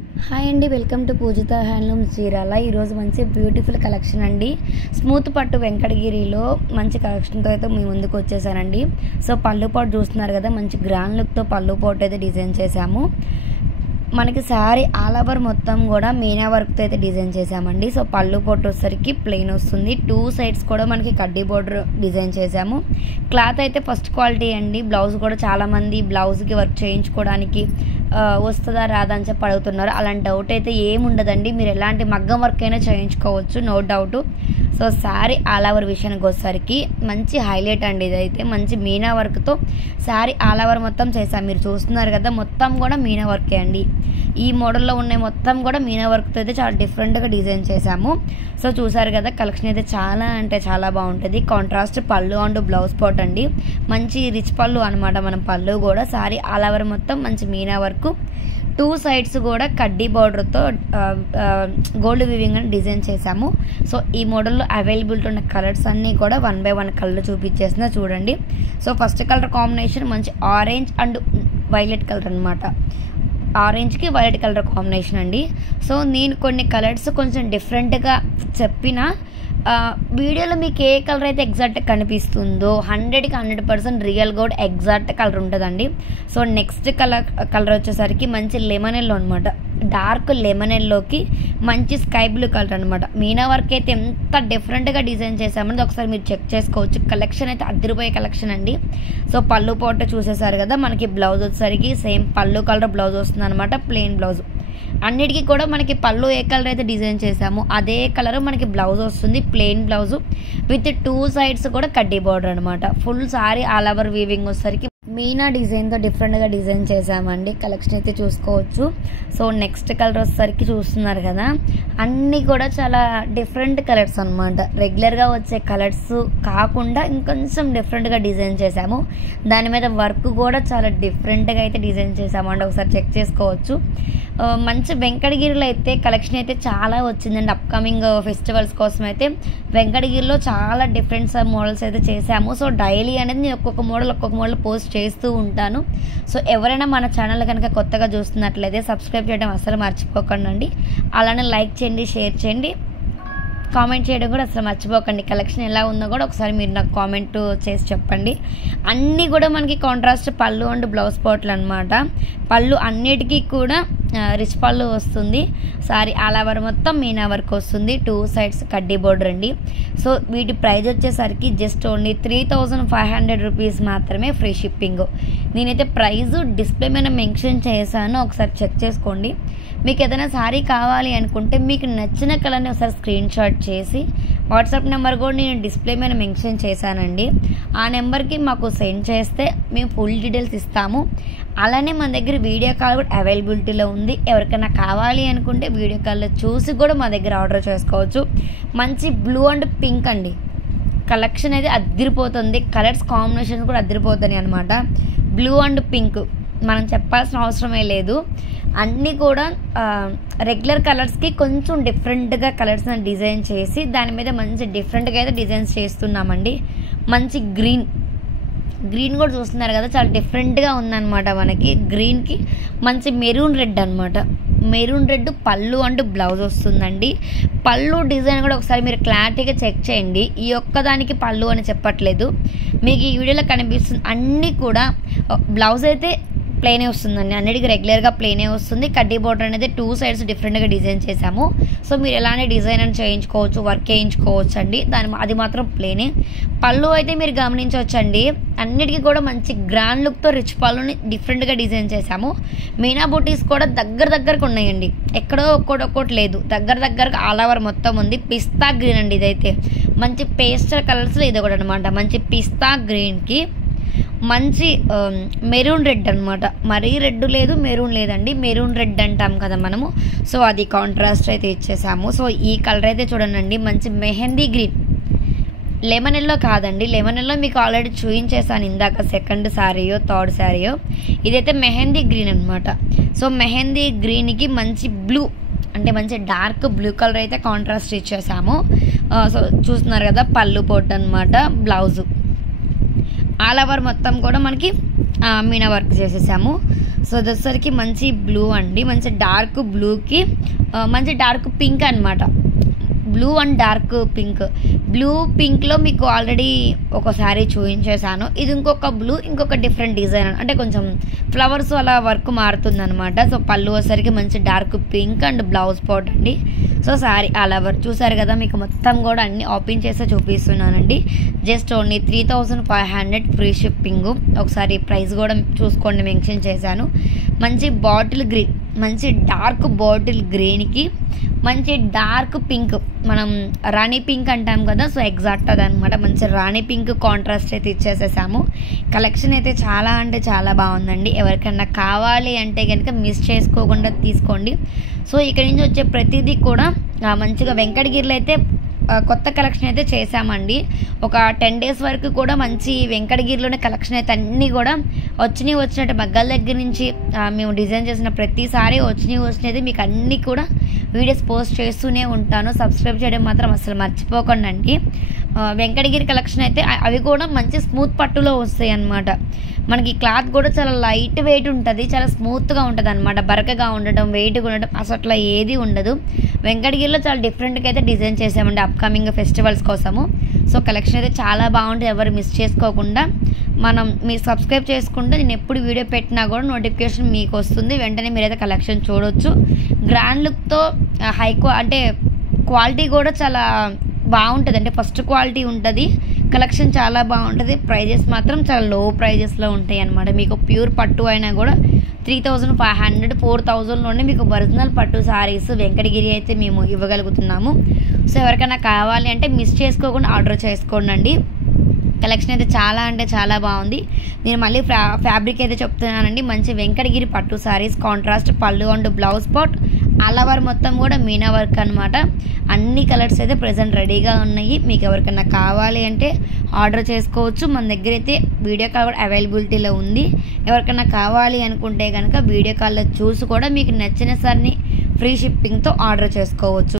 Hi అండి, welcome to Pujitha handlooms Chirala. ఈరోజు మంచి బ్యూటిఫుల్ కలెక్షన్ అండి. స్మూత్ పట్టు వెంకటగిరిలో మంచి కలెక్షన్తో అయితే మీ ముందుకు వచ్చేసానండి. సో పళ్ళు పాటు చూస్తున్నారు కదా, మంచి గ్రాండ్ లుక్తో పళ్ళు పాటు అయితే డిజైన్ చేశాము. మనకి శారీ ఆల్ ఓవర్ మొత్తం కూడా మీనా వర్క్తో అయితే డిజైన్ చేసామండి. సో పళ్ళు పొట్టు వచ్చేసరికి ప్లెయిన్ వస్తుంది. 2 సైడ్స్ కూడా మనకి కడ్డీ బోర్డర్ డిజైన్ చేసాము. క్లాత్ అయితే ఫస్ట్ క్వాలిటీ అండి. బ్లౌజ్ కూడా చాలామంది బ్లౌజ్కి వర్క్ చేయించుకోవడానికి వస్తుందా రాదా అని చెప్పి అడుగుతున్నారు. అలాంటి డౌట్ అయితే ఏముండదండి. మీరు ఎలాంటి మగ్గం వర్క్ అయినా చేయించుకోవచ్చు, no doubt. So saree all over విషయానికి వచ్చేసరికి మంచి హైలైట్ అండి. ఇదైతే మంచి మీనా వర్క్తో శారీ ఆల్ ఓవర్ మొత్తం చేసాము. మీరు చూస్తున్నారు కదా, మొత్తం కూడా మీనా వర్కే అండి. ఈ మోడల్లో ఉన్న మొత్తం కూడా మీనా వర్క్తో అయితే చాలా డిఫరెంట్గా డిజైన్ చేసాము. సో చూసారు కదా, కలెక్షన్ అయితే చాలా అంటే చాలా బాగుంటుంది. కాంట్రాస్ట్ పళ్ళు అండ్ బ్లౌజ్ పాట్ అండి. మంచి రిచ్ పళ్ళు అనమాట. మనం పళ్ళు కూడా శారీ ఆల్ ఓవర్ మొత్తం మంచి మీనా వర్క్, 2 సైడ్స్ కూడా కడ్డీ బార్డర్తో గోల్డ్ వీవింగ్ అని డిజైన్ చేసాము. సో ఈ మోడల్లో అవైలబిలిటీ ఉన్న కలర్స్ అన్నీ కూడా 1 by 1 కలర్ చూపించేసిన చూడండి. సో ఫస్ట్ కలర్ కాంబినేషన్ మంచి ఆరెంజ్ అండ్ వైలెట్ కలర్ అనమాట. ఆరెంజ్కి వైలెట్ కలర్ కాంబినేషన్ అండి. సో నేను కొన్ని కలర్స్ కొంచెం డిఫరెంట్గా చెప్పిన వీడియోలో మీకు ఏ కలర్ అయితే ఎగ్జాక్ట్గా కనిపిస్తుందో 100కి 100% రియల్ గోల్డ్ ఎగ్జాక్ట్ కలర్ ఉంటుందండి. సో నెక్స్ట్ కలర్ వచ్చేసరికి మంచి లెమన్ ఎల్లో అనమాట. డార్క్ లెమన్ ఎల్లోకి మంచి స్కై బ్లూ కలర్ అనమాట. మీనా వర్క్ అయితే ఎంత డిఫరెంట్గా డిజైన్ చేసామని ఒకసారి మీరు చెక్ చేసుకోవచ్చు. కలెక్షన్ అయితే అదిరిపోయే కలెక్షన్ అండి. సో పళ్ళు పాటు చూసేసారు కదా, మనకి బ్లౌజ్ వచ్చేసరికి సేమ్ పళ్ళు కలర్ బ్లౌజ్ వస్తుంది అనమాట. Plain blouse. అన్నిటికీ కూడా మనకి పళ్ళు ఏ కలర్ అయితే డిజైన్ చేసామో అదే కలర్ మనకి బ్లౌజ్ వస్తుంది. ప్లెయిన్ బ్లౌజ్ విత్ 2 సైడ్స్ కూడా కడ్డీ బార్డర్ అనమాట. Full sorry all over weaving వచ్చేసరికి మీనా డిజైన్తో డిఫరెంట్గా డిజైన్ చేసామండి. కలెక్షన్ అయితే చూసుకోవచ్చు. సో నెక్స్ట్ కలర్ వచ్చేసరికి చూస్తున్నారు కదా, అన్నీ కూడా చాలా డిఫరెంట్ కలర్స్ అనమాట. రెగ్యులర్గా వచ్చే కలర్స్ కాకుండా ఇంకొంచెం డిఫరెంట్గా డిజైన్ చేసాము. దాని మీద వర్క్ కూడా చాలా డిఫరెంట్గా అయితే డిజైన్ చేసామండి. ఒకసారి చెక్ చేసుకోవచ్చు. మంచి వెంకటగిరిలో అయితే కలెక్షన్ అయితే చాలా వచ్చిందండి. అప్కమింగ్ ఫెస్టివల్స్ కోసం అయితే వెంకటగిరిలో చాలా డిఫరెంట్ మోడల్స్ అయితే చేసాము. సో డైలీ అనేది నేను ఒక్కొక్క మోడల్ పోస్ట్ చేస్తూ ఉంటాను. సో ఎవరైనా మన ఛానల్ కనుక కొత్తగా చూస్తున్నట్లయితే సబ్స్క్రైబ్ చేయడం అసలు మర్చిపోకండి. అలానే లైక్ చేయండి, షేర్ చేయండి, కామెంట్ చేయడం కూడా అసలు మర్చిపోకండి. కలెక్షన్ ఎలా ఉందో కూడా ఒకసారి మీరు నాకు కామెంట్ చేసి చెప్పండి. అన్నీ కూడా మనకి కాంట్రాస్ట్ పళ్ళు అండ్ బ్లౌజ్ పాట్లు అనమాట. పళ్ళు అన్నిటికీ కూడా రిచ్ పళ్ళు వస్తుంది. సారీ ఆల్ ఓవర్ మొత్తం మీనా వర్క్ వస్తుంది. 2 సైడ్స్ కడ్డీ బోర్డర్ అండి. సో వీటి ప్రైస్ వచ్చేసరికి జస్ట్ ఓన్లీ 3500 రూపీస్ మాత్రమే, ఫ్రీ షిప్పింగ్. నేనైతే ప్రైస్ డిస్ప్లే మీద మెన్షన్ చేశాను, ఒకసారి చెక్ చేసుకోండి. మీకు ఏదైనా శారీ కావాలి అనుకుంటే మీకు నచ్చిన కలర్ని ఒకసారి స్క్రీన్ షాట్ చేసి వాట్సాప్ నెంబర్ కూడా నేను డిస్ప్లే మీద మెన్షన్ చేశానండి. ఆ నెంబర్కి మాకు సెండ్ చేస్తే మేము ఫుల్ డీటెయిల్స్ ఇస్తాము. అలానే మన దగ్గర వీడియో కాల్ కూడా అవైలబిలిటీలో ఉంది. ఎవరికైనా కావాలి అనుకుంటే వీడియో కాల్లో చూసి కూడా మా దగ్గర ఆర్డర్ చేసుకోవచ్చు. మంచి బ్లూ అండ్ పింక్ అండి. కలెక్షన్ అయితే అదిరిపోతుంది. కలర్స్ కాంబినేషన్ కూడా అదిరిపోతున్నాయి అనమాట. బ్లూ అండ్ పింక్ మనం చెప్పాల్సిన అవసరమే లేదు. అన్నీ కూడా రెగ్యులర్ కలర్స్కి కొంచెం డిఫరెంట్గా కలర్స్ని డిజైన్ చేసి దాని మీద మంచి డిఫరెంట్గా అయితే డిజైన్స్ చేస్తున్నామండి. మంచి గ్రీన్ కూడా చూస్తున్నారు కదా, చాలా డిఫరెంట్గా ఉందన్నమాట. మనకి గ్రీన్కి మంచి మెరూన్ రెడ్ అనమాట. మెరూన్ రెడ్ పళ్ళు అంటూ బ్లౌజ్ వస్తుందండి. పళ్ళు డిజైన్ కూడా ఒకసారి మీరు క్లారిటీగా చెక్ చేయండి. ఈ ఒక్కదానికి పళ్ళు అని చెప్పట్లేదు, మీకు ఈ వీడియోలో కనిపిస్తుంది. అన్నీ కూడా బ్లౌజ్ అయితే ప్లెయినే వస్తుందండి. అన్నిటికీ రెగ్యులర్గా ప్లెయినే వస్తుంది. కడ్డీ బోర్డర్ అనేది 2 సైడ్స్ డిఫరెంట్గా డిజైన్ చేసాము. సో మీరు ఎలాంటి డిజైన్ అని చేయించుకోవచ్చు, వర్క్ చేయించుకోవచ్చు అండి. అది మాత్రం ప్లెయినే. పళ్ళు అయితే మీరు గమనించవచ్చండి, అన్నిటికీ కూడా మంచి గ్రాండ్ లుక్తో రిచ్ పళ్ళుని డిఫరెంట్గా డిజైన్ చేసాము. మీనా బూటీస్ కూడా దగ్గరకు ఉన్నాయండి, ఎక్కడో ఒక్కోటి లేదు, దగ్గరకు ఆల్ ఓవర్ మొత్తం ఉంది. పిస్తా గ్రీన్ అండి. ఇదైతే మంచి పేస్టల్ కలర్స్లో ఇది ఒకటి అనమాట. మంచి పిస్తా గ్రీన్కి మంచి మెరూన్ రెడ్ అనమాట. మరీ రెడ్ లేదు, మెరూన్ లేదండి. మెరూన్ రెడ్ అంటాం కదా మనము. సో అది కాంట్రాస్ట్ అయితే ఇచ్చేసాము. సో ఈ కలర్ అయితే చూడండి, మంచి మెహందీ గ్రీన్. లెమన్ ఎల్లో కాదండి, లెమన్ ఎల్లో మీకు ఆల్రెడీ చూపించేసాను ఇందాక, సెకండ్ శారీయో థర్డ్ శారీయో. ఇదైతే మెహందీ గ్రీన్ అనమాట. సో మెహందీ గ్రీన్కి మంచి బ్లూ అంటే మంచి డార్క్ బ్లూ కలర్ అయితే కాంట్రాస్ట్ ఇచ్చేసాము. సో చూస్తున్నారు కదా, పళ్ళు పొట్టు అనమాట. బ్లౌజు ఆల్ ఓవర్ మొత్తం కూడా మనకి మీనా వర్క్ చేసేసాము. సో అది వచ్చేసరికి మంచి బ్లూ అండి, మంచి డార్క్ బ్లూకి మంచి డార్క్ పింక్ అనమాట. Blue and dark pink. Blue పింక్లో మీకు ఆల్రెడీ ఒక శారీ చూపించేశాను. ఇది ఇంకొక బ్లూ, ఇంకొక డిఫరెంట్ డిజైన్, అంటే కొంచెం ఫ్లవర్స్ అలా వర్క్ మారుతుంది అనమాట. సో పళ్ళు వచ్చేసరికి మంచి dark pink and blouse part అండి. సో శారీ ఆల్ ఓవర్ చూసారు కదా, మీకు మొత్తం కూడా అన్ని ఓపెన్ చేస్తే చూపిస్తున్నానండి. Just only 3500 free shipping. ఒకసారి ప్రైస్ కూడా చూసుకోండి, మెన్షన్ చేశాను. మంచి బాటిల్ గ్రీన్, మంచి డార్క్ బాటిల్ గ్రీన్కి మంచి డార్క్ పింక్, మనం రాణి పింక్ అంటాం కదా, సో ఎగ్జాక్ట్ అదనమాట. మంచి రాణి పింక్ కాంట్రాస్ట్ అయితే ఇచ్చేసేసాము. కలెక్షన్ అయితే చాలా అంటే చాలా బాగుందండి. ఎవరికన్నా కావాలి అంటే కనుక మిస్ చేసుకోకుండా తీసుకోండి. సో ఇక్కడ నుంచి వచ్చే ప్రతిదీ కూడా మంచిగా వెంకటగిరిలో అయితే కొత్త కలెక్షన్ అయితే చేసామండి. ఒక 10 days వరకు కూడా మంచి వెంకటగిరిలోనే కలెక్షన్ అయితే అన్నీ కూడా వచ్చినట్టు మగ్గల దగ్గర నుంచి మేము డిజైన్ చేసిన ప్రతిసారి వచ్చినది మీకు అన్నీ కూడా వీడియోస్ పోస్ట్ చేస్తూనే ఉంటాను. సబ్స్క్రైబ్ చేయడం మాత్రం అసలు మర్చిపోకండి అండి. వెంకటగిరి కలెక్షన్ అయితే అవి కూడా మంచి స్మూత్ పట్టులో వస్తాయి అన్నమాట. మనకి క్లాత్ కూడా చాలా లైట్ వెయిట్ ఉంటుంది, చాలా స్మూత్గా ఉంటుంది అనమాట. బరకగా ఉండటం, వెయిట్గా ఉండటం అసలు అట్లా ఏది ఉండదు. వెంకటగిరిలో చాలా డిఫరెంట్గా అయితే డిజైన్ చేసామండి అప్కమింగ్ ఫెస్టివల్స్ కోసము. సో కలెక్షన్ అయితే చాలా బాగుంటుంది, ఎవరు మిస్ చేసుకోకుండా మీరు సబ్స్క్రైబ్ చేసుకుంటే నేను ఎప్పుడు వీడియో పెట్టినా కూడా నోటిఫికేషన్ మీకు వస్తుంది. వెంటనే మీరైతే కలెక్షన్ చూడొచ్చు. గ్రాండ్ లుక్తో అంటే క్వాలిటీ కూడా చాలా బాగుంటుంది, అంటే ఫస్ట్ క్వాలిటీ ఉంటుంది. కలెక్షన్ చాలా బాగుంటుంది. ప్రైజెస్ మాత్రం చాలా లో ప్రైజెస్లో ఉంటాయి అన్నమాట. మీకు ప్యూర్ పట్టు అయినా కూడా 3500 4000లోనే మీకు ఒరిజినల్ పట్టు సారీస్ వెంకటగిరి అయితే మేము ఇవ్వగలుగుతున్నాము. సో ఎవరికైనా కావాలి అంటే మిస్ చేసుకోకుండా ఆర్డర్ చేసుకోండి. కలెక్షన్ అయితే చాలా అంటే చాలా బాగుంది. నేను మళ్ళీ ఫ్యాబ్రిక్ అయితే చెప్తున్నానండి. మంచి వెంకటగిరి పట్టు సారీస్, కాంట్రాస్ట్ పళ్ళు and blouse part, all over మొత్తం కూడా మీనా వర్క్ అనమాట. అన్ని కలర్స్ అయితే ప్రెజెంట్ రెడీగా ఉన్నాయి. మీకు ఎవరికైనా కావాలి అంటే ఆర్డర్ చేసుకోవచ్చు. మన దగ్గర అయితే వీడియో కాల్ కూడా అవైలబిలిటీలో ఉంది. ఎవరికైనా కావాలి అనుకుంటే కనుక వీడియో కాల్లో చూసి కూడా మీకు నచ్చిన సార్ని ఫ్రీ షిప్పింగ్తో ఆర్డర్ చేసుకోవచ్చు.